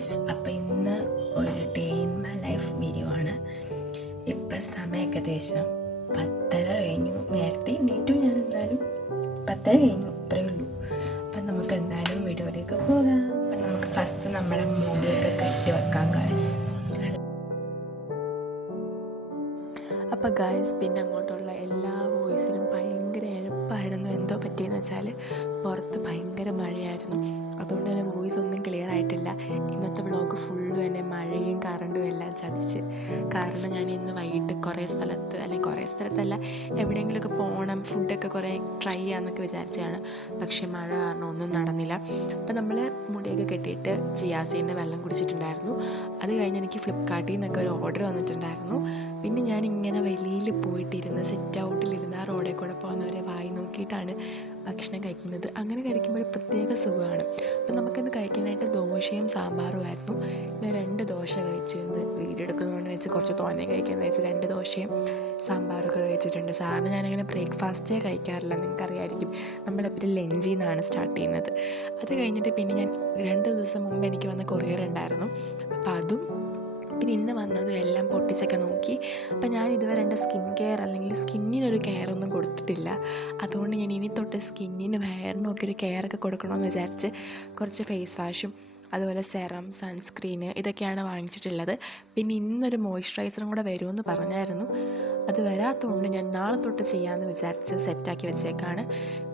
Guys, അപ്പോൾ ഇന്ന് ഒരു day in my life video ആണ്. ഇപ്പം സമയം ഏകദേശം 10:30 കഴിഞ്ഞു. നേരത്തെ എണീറ്റു ഞാൻ, എന്തായാലും 10:30 കഴിഞ്ഞു, അത്രയേ ഉള്ളൂ. അപ്പം നമുക്ക് എന്തായാലും വീഡിയോയിലേക്ക് പോകാം. അപ്പം നമുക്ക് ഫസ്റ്റ് നമ്മുടെ മുടിയൊക്കെ കെട്ടി വെക്കാം ഗൈസ്. അപ്പോൾ ഗായ്സ്, പിന്നെ അങ്ങോട്ടുള്ള എല്ലാ വോയിസിനും ഭയങ്കര എളുപ്പമായിരുന്നു. എന്തോ പറ്റിയെന്ന് വെച്ചാൽ പുറത്ത് ഭയങ്കര മഴയായിരുന്നു, അതുകൊണ്ട് തന്നെ വോയിസ് ഒന്നും ക്ലിയർ ആയിട്ടില്ല. ഇന്നത്തെ വ്ളോഗ് ഫുള്ളും തന്നെ മഴയും കറണ്ടും എല്ലാം ചതിച്ച്. കാരണം ഞാൻ ഇന്ന് വൈകിട്ട് കുറേ സ്ഥലത്തല്ല, എവിടെയെങ്കിലുമൊക്കെ പോകണം, ഫുഡൊക്കെ കുറേ ട്രൈ ചെയ്യാമെന്നൊക്കെ വിചാരിച്ചതാണ്. പക്ഷേ മഴ കാരണം ഒന്നും നടന്നില്ല. അപ്പം നമ്മൾ മുടിയൊക്കെ കെട്ടിയിട്ട് ചിയാസീൻ്റെ വെള്ളം കുടിച്ചിട്ടുണ്ടായിരുന്നു. അത് കഴിഞ്ഞ് എനിക്ക് ഫ്ലിപ്കാർട്ടിൽ നിന്നൊക്കെ ഒരു ഓർഡർ വന്നിട്ടുണ്ടായിരുന്നു. പിന്നെ ഞാനിങ്ങനെ വെളിയിൽ പോയിട്ടിരുന്ന് സിറ്റ് ഔട്ടിലിരുന്ന് ആ റോഡിൽ കൂടെ പോകുന്നവരെ വായി നോക്കിയിട്ടാണ് ഭക്ഷണം കഴിക്കുന്നത്. അങ്ങനെ കഴിക്കുമ്പോൾ ഒരു പ്രത്യേക സുഖമാണ്. അപ്പം നമുക്കിന്ന് കഴിക്കാനായിട്ട് ദോശയും സാമ്പാറുമായിരുന്നു. ഞാൻ 2 ദോശ കഴിച്ചു. ഇന്ന് വീഡിയോ എടുക്കുന്നതുകൊണ്ട് വെച്ച് കുറച്ച് തോനെ കഴിക്കാമെന്ന് വെച്ച് 2 ദോശയും സാമ്പാറൊക്കെ കഴിച്ചിട്ടുണ്ട്. സാധാരണ ഞാനങ്ങനെ ബ്രേക്ക്ഫാസ്റ്റേ കഴിക്കാറില്ല, നിങ്ങൾക്കറിയാമായിരിക്കും. നമ്മളെപ്പോഴും ലഞ്ചിൽ നിന്നാണ് സ്റ്റാർട്ട് ചെയ്യുന്നത്. അത് കഴിഞ്ഞിട്ട് പിന്നെ ഞാൻ 2 ദിവസം മുമ്പ് എനിക്ക് വന്ന കൊറിയർ ഉണ്ടായിരുന്നു. അപ്പം അതും പിന്നെ ഇന്ന് വന്നതും എല്ലാം പൊട്ടിച്ചൊക്കെ നോക്കി. അപ്പം ഞാൻ ഇതുവരെ എൻ്റെ സ്കിൻ കെയർ അല്ലെങ്കിൽ സ്കിന്നിനൊരു കെയറൊന്നും കൊടുത്തിട്ടില്ല. അതുകൊണ്ട് ഞാൻ ഇനി തൊട്ട് സ്കിന്നിനും ഹെയറിനും ഒക്കെ ഒരു കെയറൊക്കെ കൊടുക്കണമെന്ന് വിചാരിച്ച് കുറച്ച് ഫേസ് വാഷും അതുപോലെ സെറം, സൺസ്ക്രീന് ഇതൊക്കെയാണ് വാങ്ങിച്ചിട്ടുള്ളത്. പിന്നെ ഇന്നൊരു മോയ്സ്ചറൈസറും കൂടെ വരുമെന്ന് പറഞ്ഞായിരുന്നു. അത് വരാത്തതുകൊണ്ട് ഞാൻ നാളെ തൊട്ട് ചെയ്യാമെന്ന് വിചാരിച്ച് സെറ്റാക്കി വെച്ചേക്കാണ്.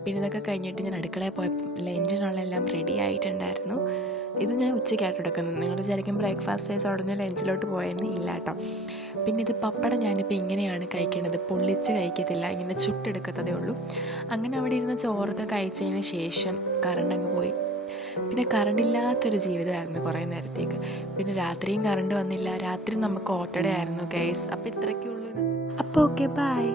പിന്നെ ഇതൊക്കെ കഴിഞ്ഞിട്ട് ഞാൻ അടുക്കളയിൽ പോയപ്പോൾ ലഞ്ചിനുള്ളതെല്ലാം റെഡി ആയിട്ടുണ്ടായിരുന്നു. ഇത് ഞാൻ ഉച്ചയ്ക്കായിട്ട് എടുക്കുന്നത്. നിങ്ങൾ വിചാരിക്കും ബ്രേക്ക്ഫാസ്റ്റ് കഴിച്ച് ഉടനെ ലഞ്ചിലോട്ട് പോയെന്ന്. ഇല്ല കേട്ടോ. പിന്നെ ഇത് പപ്പടം ഞാനിപ്പോൾ ഇങ്ങനെയാണ് കഴിക്കേണ്ടത്, പൊള്ളിച്ച് കഴിക്കത്തില്ല, ഇങ്ങനെ ചുട്ടെടുക്കത്തതേ ഉള്ളൂ. അങ്ങനെ അവിടെ ഇരുന്ന് ചോറൊക്കെ കഴിച്ചതിന് ശേഷം കറണ്ട് അങ്ങ് പോയി. പിന്നെ കറണ്ടില്ലാത്തൊരു ജീവിതമായിരുന്നു കുറേ നേരത്തേക്ക്. പിന്നെ രാത്രിയും കറണ്ട് വന്നില്ല. രാത്രി നമുക്ക് ഓട്ടഡേ ആയിരുന്നു ഗൈസ്. അപ്പോൾ ഇത്രയൊക്കെ ഉള്ളൂ. അപ്പോൾ ഓക്കെ, ബൈ.